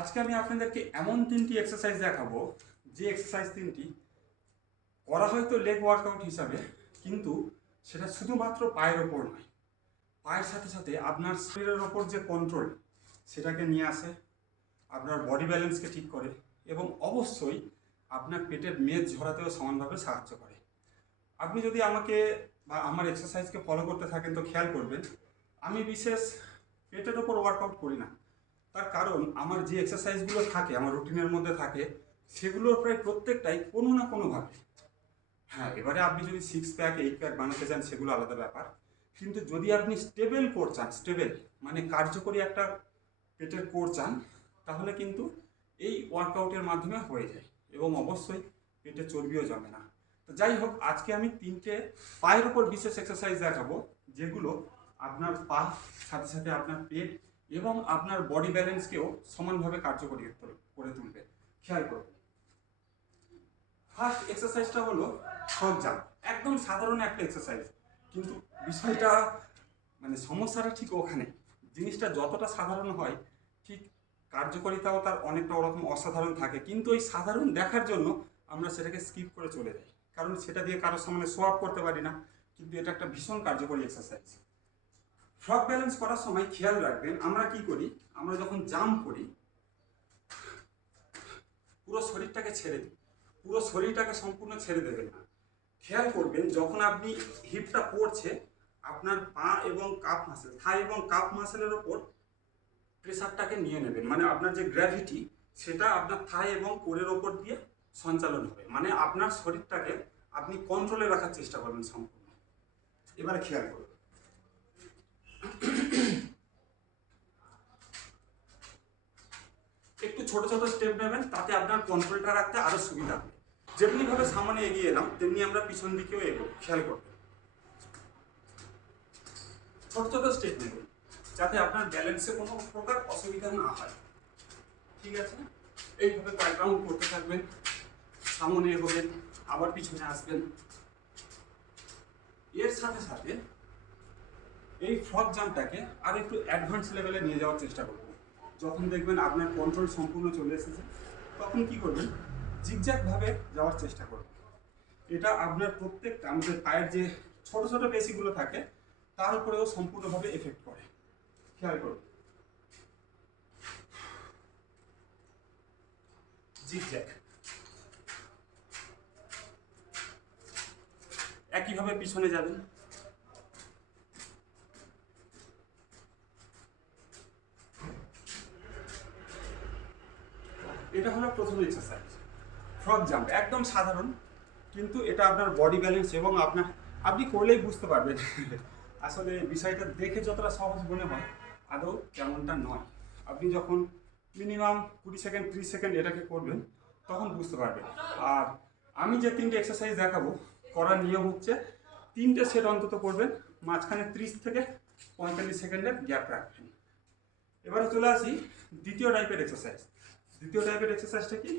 আজকে আমি আপনাদেরকে এমন তিনটি এক্সারসাইজ দেখাবো যে এক্সারসাইজ তিনটি করা হয়তো লেগ ওয়ার্কআউট হিসাবে, কিন্তু সেটা শুধুমাত্র পায়ের ওপর নয়, পায়ের সাথে সাথে আপনার শরীরের ওপর যে কন্ট্রোল সেটাকে নিয়ে আসে, আপনার বডি ব্যালেন্সকে ঠিক করে এবং অবশ্যই আপনার পেটের মেদ ঝরাতেও সমানভাবে সাহায্য করে। আপনি যদি আমাকে বা আমার এক্সারসাইজকে ফলো করতে থাকেন তো খেয়াল করবেন আমি বিশেষ পেটের ওপর ওয়ার্কআউট করি না। তার কারণ আমার যে এক্সারসাইজগুলো থাকে আমার রুটিনের মধ্যে থাকে সেগুলোর প্রায় প্রত্যেকটাই কোনো না কোনোভাবে, হ্যাঁ এবারে আপনি যদি 6 প্যাক 8 প্যাক বানাতে চান সেগুলো আলাদা ব্যাপার, কিন্তু যদি আপনি স্টেবল কোর চান, স্টেবল মানে কার্যকরী একটা পেটের কোর চান, তাহলে কিন্তু এই ওয়ার্কআউটের মাধ্যমে হয়ে যায় এবং অবশ্যই পেটে চর্বিও জমে না। তো যাই হোক, আজকে আমি তিনটে পায়ের উপর বিশেষ এক্সারসাইজ দেখাবো যেগুলো আপনার পা সাথে সাথে আপনার পেট এবং আপনার বডি ব্যালেন্সকেও সমানভাবে কার্যকরী করে তুলবে। খেয়াল করবেন, ফার্স্ট এক্সারসাইজটা হলো ফ্রগ জাম্প। একদম সাধারণ একটা এক্সারসাইজ, কিন্তু বিষয়টা মানে সমস্যাটা ঠিক ওখানে। জিনিসটা যতটা সাধারণ হয় ঠিক কার্যকারিতাও তার অনেকটা ওরকম অসাধারণ থাকে, কিন্তু ওই সাধারণ দেখার জন্য আমরা সেটাকে স্কিপ করে চলে যাই, কারণ সেটা দিয়ে কারোর সামনে শো আপ করতে পারি না। কিন্তু এটা একটা ভীষণ কার্যকরী এক্সারসাইজ। ফ্রগ ব্যালেন্স করার সময় খেয়াল রাখবেন আমরা কি করি, আমরা যখন জাম্প করি পুরো শরীরটাকে ছেড়ে দিই, পুরো শরীরটাকে সম্পূর্ণ ছেড়ে দেবেন না। খেয়াল করবেন যখন আপনি হিপটা পড়ছে আপনার পা এবং কাপ মাসেল, থাই এবং কাপ মাসেলের ওপর প্রেসারটাকে নিয়ে নেবেন, মানে আপনার যে গ্র্যাভিটি সেটা আপনার থাই এবং কোরের ওপর দিয়ে সঞ্চালন হবে, মানে আপনার শরীরটাকে আপনি কন্ট্রোলে রাখার চেষ্টা করবেন সম্পূর্ণ। এবারে খেয়াল করুন, একটু ছোট ছোট স্টেপ নেবেন, তাতে আপনার কন্ট্রোলটা রাখতে আরো সুবিধা হবে। যেমনিভাবে সামনে এগিয়ে এলাম তেমনি আমরা পিছন দিকেও এগোবো। খেয়াল করবেন ছোট ছোট স্টেপ নেবেন যাতে আপনার ব্যালেন্সে কোনো প্রকার অসুবিধা না হয়। ঠিক আছে, এইভাবে কয়েক রাউন্ড করতে থাকবেন, সামনে এগোবেন আবার পিছনে আসবেন। এর সাথে সাথে এই ফ্রগ জাম্পটাকে আর একটু অ্যাডভান্স লেভেলে নিয়ে যাওয়ার চেষ্টা করবেন। যখন দেখবেন আপনার কন্ট্রোল সম্পূর্ণ চলে এসেছে তখন কি করবেন, জিগজ্যাগভাবে যাওয়ার চেষ্টা করবেন। এটা আপনার প্রত্যেকটা আমাদের পায়ের যে ছোট ছোট পেশিগুলো থাকে তার উপরেও সম্পূর্ণভাবে এফেক্ট করে। খেয়াল করুন, জিগজ্যাগ। একইভাবে পিছনে যাবেন, এটা হলো প্রথম এক্সারসাইজ ফ্রগ জাম্প। একদম সাধারণ, কিন্তু এটা আপনার বডি ব্যালেন্স এবং আপনি করলেই বুঝতে পারবেন আসলে বিষয়টা দেখে যতটা সহজ মনে হয় আদৌ তেমনটা নয়। আপনি যখন মিনিমাম 20 সেকেন্ড 30 সেকেন্ড এটাকে করবেন তখন বুঝতে পারবেন। আর আমি যে তিনটে এক্সারসাইজ দেখাবো করার নিয়ম হচ্ছে 3টে সেট অন্তত করবেন, মাঝখানে 30 থেকে 45 সেকেন্ডের গ্যাপ রাখবেন। এবারে চলে আসি দ্বিতীয় টাইপের এক্সারসাইজ। দ্বিতীয় টাইপের এক্সারসাইজটা কি,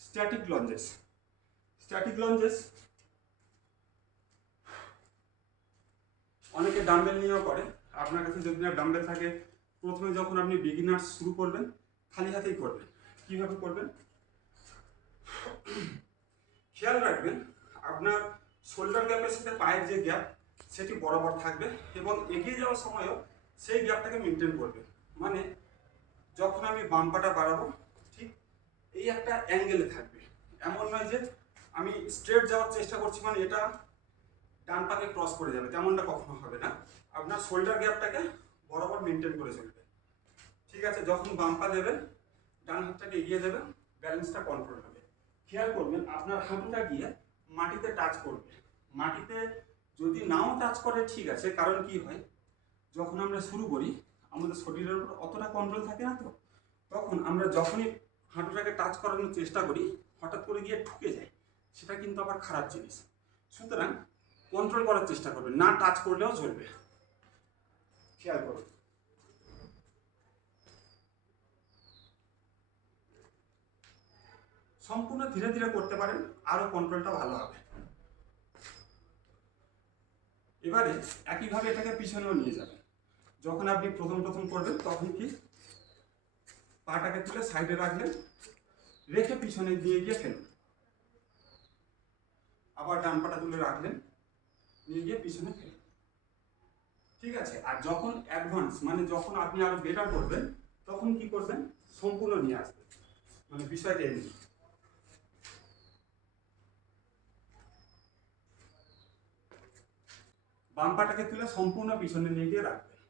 স্ট্যাটিক লঞ্জেস। স্ট্যাটিক লঞ্জেস অনেকে ডাম্বেল নিয়েও করে। আপনার কাছে যদি না ডাম্বেল থাকে, প্রথমে যখন আপনি বিগিনার্স শুরু করবেন খালি হাতেই করবেন। কিভাবে করবেন, খেয়াল রাখবেন আপনার শোল্ডার গ্যাপের সাথে পায়ের যে গ্যাপ সেটি বরাবর থাকবে এবং এগিয়ে যাওয়ার সময়ও সেই গ্যাপটাকে মেনটেন করবে। মানে যখন আমি বাম পাটা বাড়াবো ঠিক এই একটা অ্যাঙ্গেলে থাকবে, এমন নয় যে আমি স্ট্রেট যাওয়ার চেষ্টা করছি মানে এটা ডান পাকে ক্রস করে যাবে, তেমনটা কখনো হবে না। আপনার শোল্ডার গ্যাপটাকে বরাবর মেনটেন করে চলবে। ঠিক আছে, যখন বাম পা দেবেন ডান হাতটাকে এগিয়ে দেবেন, ব্যালেন্সটা কন্ট্রোল হবে। খেয়াল করবেন আপনার হাঁটুটা গিয়ে মাটিতে টাচ করবে। মাটিতে যদি নাও টাচ করে ঠিক আছে, কারণ কি হয় যখন আমরা শুরু করি আমাদের শরীরের উপর অতটা কন্ট্রোল থাকে না, তো তখন আমরা যখনই হাঁটুটাকে টাচ করানোর চেষ্টা করি হঠাৎ করে গিয়ে ঠুকে যায়, সেটা কিন্তু আবার খারাপ জিনিস। সুতরাং কন্ট্রোল করার চেষ্টা করবেন, না টাচ করলেও চলবে। খেয়াল করুন, সম্পূর্ণ ধীরে ধীরে করতে পারেন, আরো কন্ট্রোলটা ভালো হবে। এবারে একইভাবে এটাকে পিছনেও নিয়ে যাবেন। যখন আপনি প্রথম প্রথম করবেন তখন কি পাটাকে তুলে সাইডে রাখলেন, রেখে পিছনে দিয়ে গিয়ে ফেলুন। আবার ডান পাটা তুলে রাখলেন, নিয়ে গিয়ে পিছনে ফেলুন। ঠিক আছে। আর যখন অ্যাডভান্স মানে যখন আপনি আরো বেটার করবেন, তখন কি করবেন, সম্পূর্ণ নিয়ে আসবেন। মানে বিষয়টা এমনি। বাম পাটাকে তুলে সম্পূর্ণ পিছনে নিয়ে গিয়ে রাখবেন,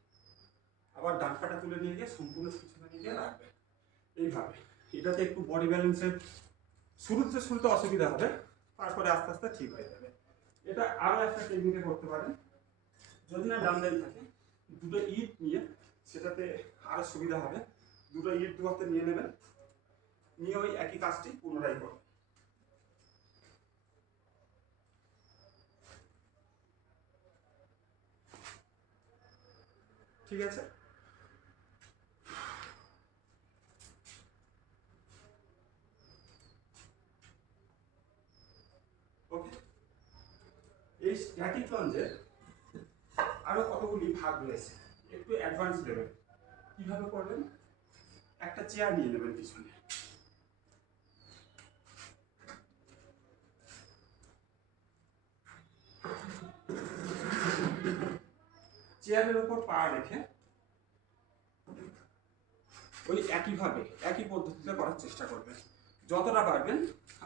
আবার ডান পাটা তুলে নিয়ে গিয়ে সম্পূর্ণ পিছনে নিয়ে গিয়ে রাখবেন। এইভাবে এটাতে একটু বডি ব্যালেন্সের শুরুতে অসুবিধা হবে, তারপরে আস্তে আস্তে ঠিক হয়ে যাবে। এটা আরও একটা টেকনিকে করতে পারেন। যদি না ডাম্বেল থাকে, দুটো ইট নিয়ে সেটাতে আরও সুবিধা হবে। দুটো ইট দু হাতে নিয়ে নেবেন, নিয়ে ওই একই কাজটি পুনরায় করবেন। ঠিক আছে। ওকে, এই স্ট্যাটিক লঞ্চের আরো কতগুলি ভাগ রয়েছে, একটু অ্যাডভান্স লেভেল। কিভাবে করবেন, একটা চেয়ার নিয়ে নেবেন পিছনে, চেয়ারের উপর পা রেখে ওই একইভাবে একই পদ্ধতিতে করার চেষ্টা করবেন। যতটা পারবেন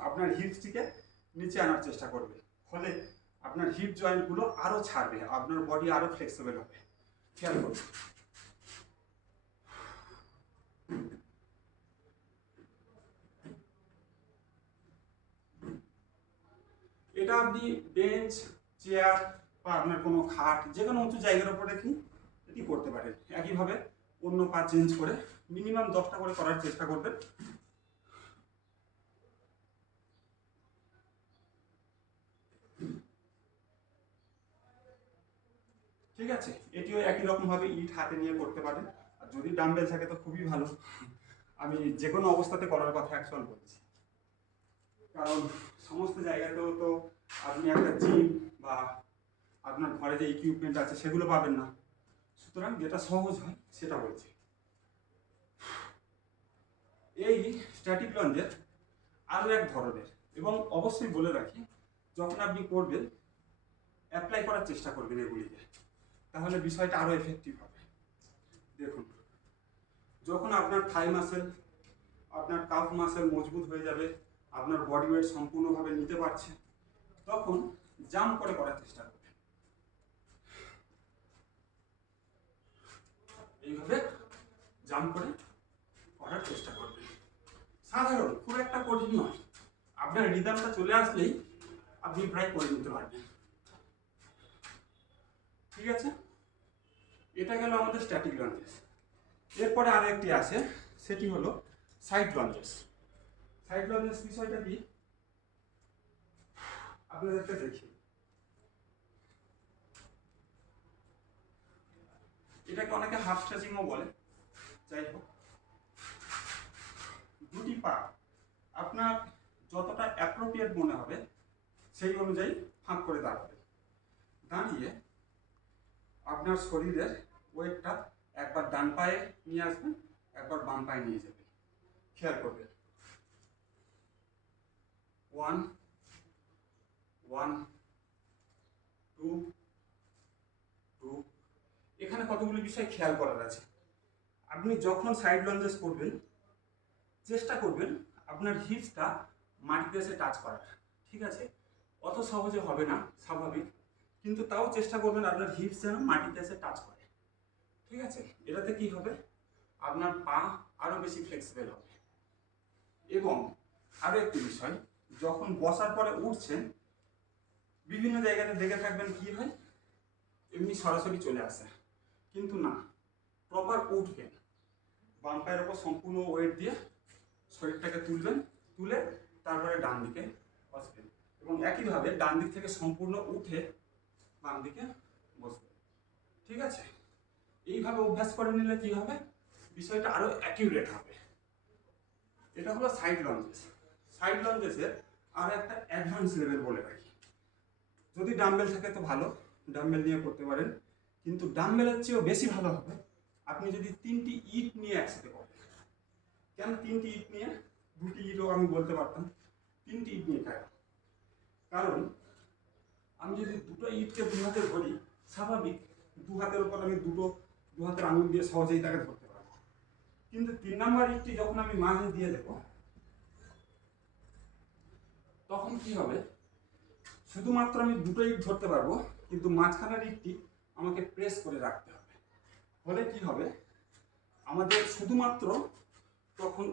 আপনার হিপসটিকে নিচে আনার চেষ্টা করবেন, ফলে আপনার হিপ জয়েন্টগুলো আরও ছাড়বে, আপনার বডি আরও ফ্লেক্সিবল হবে। খেয়াল করুন। এটা আপনি বেঞ্চ, চেয়ার বা আপনার কোনো খাট, যে কোনো উঁচু জায়গার উপর রেখে এটি করতে পারেন। একইভাবে অন্য পা চেঞ্জ করে মিনিমাম 10টা করে করার চেষ্টা করবেন। ঠিক আছে। এটিও একই রকম ভাবে ইট হাতে নিয়ে করতে পারেন। আর যদি ডাম্বেল থাকে তো খুবই ভালো। আমি যে কোনো অবস্থাতে করার কথা অ্যাকচুয়াল বলছি, কারণ সমস্ত জায়গাতেও তো আপনি একটা জিম বা আপনার ঘরে যে ইকুইপমেন্ট আছে সেগুলো পাবেন না। সুতরাং যেটা সহজ হয় সেটা বলছি। এই স্ট্যাটিক লঞ্চের আরও এক ধরনের, এবং অবশ্যই বলে রাখি, যখন আপনি করবেন অ্যাপ্লাই করার চেষ্টা করবেন এগুলিকে, তাহলে বিষয়টা আরও এফেক্টিভ হবে। দেখুন, যখন আপনার থাই মাসেল, আপনার কাফ মাসেল মজবুত হয়ে যাবে, আপনার বডি ওয়েট সম্পূর্ণভাবে নিতে পারছে, তখন জাম্প করে করার চেষ্টা করবেন। এইভাবে জাম্প করে করার চেষ্টা করবেন। সাধারণ, খুব একটা কঠিন নয়। আপনার রিদমটা চলে আসলেই আপনি প্রায় করে নিতে পারবেন। ঠিক আছে। এটা গেল আমাদের স্ট্যাটিক লঞ্চেস। এরপরে আরো একটি আছে, সেটি হলো সাইড লঞ্চেস। সাইড লঞ্চেস বিষয়টা কি আপনাদেরকে দেখি। এটাকে অনেকে হাফ স্ট্রেচিংও বলে। যাই হোক, দুটি পা আপনার যতটা অ্যাপ্রোপ্রিয়েট মনে হবে সেই অনুযায়ী ফাঁক করে দাঁড়াবে। দাঁড়িয়ে আপনার শরীরের ওয়েটটা একবার ডান পায়ে নিয়ে আসবেন, একবার বাম পায়ে নিয়ে যাবেন। খেয়াল করবেন। 1 1 2 2। এখানে কতগুলো বিষয় খেয়াল করার আছে। আপনি যখন সাইড লঞ্জেস করবেন, চেষ্টা করবেন আপনার হিপসটা মাটিতে এসে টাচ করার। ঠিক আছে। অত সহজে হবে না, স্বাভাবিক, কিন্তু তাও চেষ্টা করবেন আপনার হিপস যেন মাটিতে এসে টাচ করে। ঠিক আছে। এটাতে কি হবে, আপনার পা আরো বেশি ফ্লেক্সিবল হবে। এবং আরো একটি বিষয়, যখন বসার পরে উঠছেন, বিভিন্ন জায়গাতে দেখে থাকবেন কি হয়, এমনি সরাসরি চলে আসে, কিন্তু না, প্রপার উঠবেন, বাম পায়ের ওপর সম্পূর্ণ ওয়েট দিয়ে শরীরটাকে তুলবেন, তুলে তারপরে ডান দিকে বসবেন, এবং একইভাবে ডান দিক থেকে সম্পূর্ণ উঠে বাম দিকে বসবেন। ঠিক আছে। এইভাবে অভ্যাস করে নিলে কি হবে, বিষয়টা আরো অ্যাকিউরেট হবে। এটা হলো সাইড লঞ্জেস। সাইড লঞ্জেসের আর একটা অ্যাডভান্স লেভেল বলে রাখি। যদি ডাম্বেল থাকে তো ভালো, ডাম্বেল নিয়ে করতে পারেন, কিন্তু ডাম্বেলের চেয়েও বেশি ভালো হবে আপনি যদি 3টি ইট নিয়ে একসাথে করেন। কেন 3টি ইট নিয়ে? 2টি ইটও আমি বলতে পারতাম, 3টি ইট নিয়ে কেন? কারণ আমি যদি দুটো ইটকে দু হাতে ধরি, স্বাভাবিক দু হাতের উপর আমি দু হাতের আঙুল দিয়ে সহজেই তাকে ধরতে পারবো। কিন্তু 3 নাম্বার ইটটি যখন আমি মাঝে দিয়ে দেবো, তখন কি হবে? শুধুমাত্র আমি দুটো ইট ধরতে পারবো, কিন্তু মাঝখানের ইটটি আমাকে প্রেস করে রাখতে হবে। ফলে কি হবে? আমাদের শুধুমাত্র তখন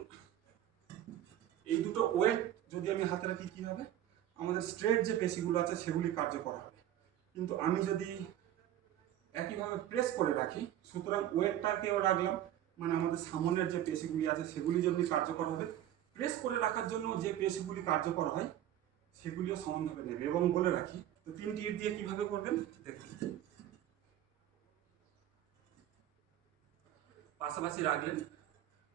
এই দুটো ওয়েট যদি আমি হাতে রাখি, কি হবে? আমাদের স্ট্রেট যে পেশিগুলো আছে সেগুলি কার্যকর হবে। কিন্তু আমি যদি একইভাবে প্রেস করে রাখি, সুতরাং ওয়েটটাকেও রাখলাম, মানে আমাদের সামনের যে পেশিগুলি আছে সেগুলি যেমনি কার্যকর হবে, প্রেস করে রাখার জন্য যে পেশিগুলি কার্যকর হয় সেগুলিও সমানভাবে নেবে। এবং বলে রাখি, তো 3টি ইট দিয়ে কিভাবে করবেন দেখুন। পাশাপাশি রাখলেন,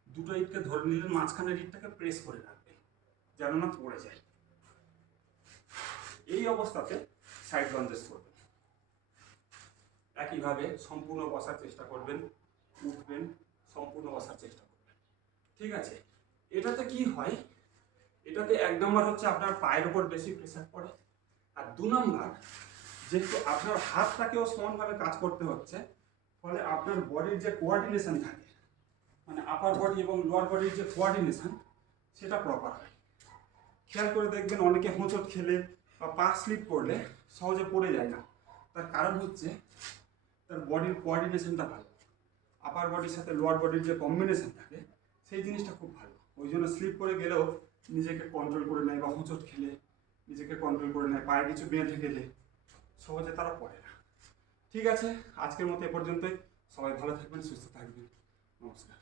দুটো ইটকে ধরে নিলেন, মাঝখানের ইটটাকে প্রেস করে রাখবেন যেন না পড়ে যায়। এই অবস্থাতে সাইড লঞ্জেস করবেন। একইভাবে সম্পূর্ণ বসার চেষ্টা করবেন, উঠবেন, সম্পূর্ণ বসার চেষ্টা করবেন। ঠিক আছে? এটাতে কি হয়? এটাতে 1 নম্বর হচ্ছে আপনার পায়ের উপর বেশি প্রেসার পড়ে, আর 2 নম্বর যেহেতু আপনার হাতটাকেও সমানভাবে কাজ করতে হচ্ছে, ফলে আপনার বডির যে কোঅর্ডিনেশন থাকে, মানে আপার বডি এবং লোয়ার বডির যে কোঅর্ডিনেশন, সেটা প্রপার হয়। খেয়াল করে দেখবেন অনেকে হোঁচট খেলে বা পা স্লিপ করলে সহজে পড়ে যায় না। তার কারণ হচ্ছে তার বডির কোঅর্ডিনেশনটা ভালো, আপার বডির সাথে লোয়ার বডির যে কম্বিনেশন থাকে সেই জিনিসটা খুব ভালো। ওই জন্য স্লিপ করে গেলেও নিজেকে কন্ট্রোল করে নেয়, বা হোঁচট খেলে নিজেকে কন্ট্রোল করে নেয়, পায়ে কিছু বেঁধে গেলে সহজে তারা পড়ে না। ঠিক আছে, আজকের মতো এ পর্যন্তই। সবাই ভালো থাকবেন, সুস্থ থাকবেন। নমস্কার।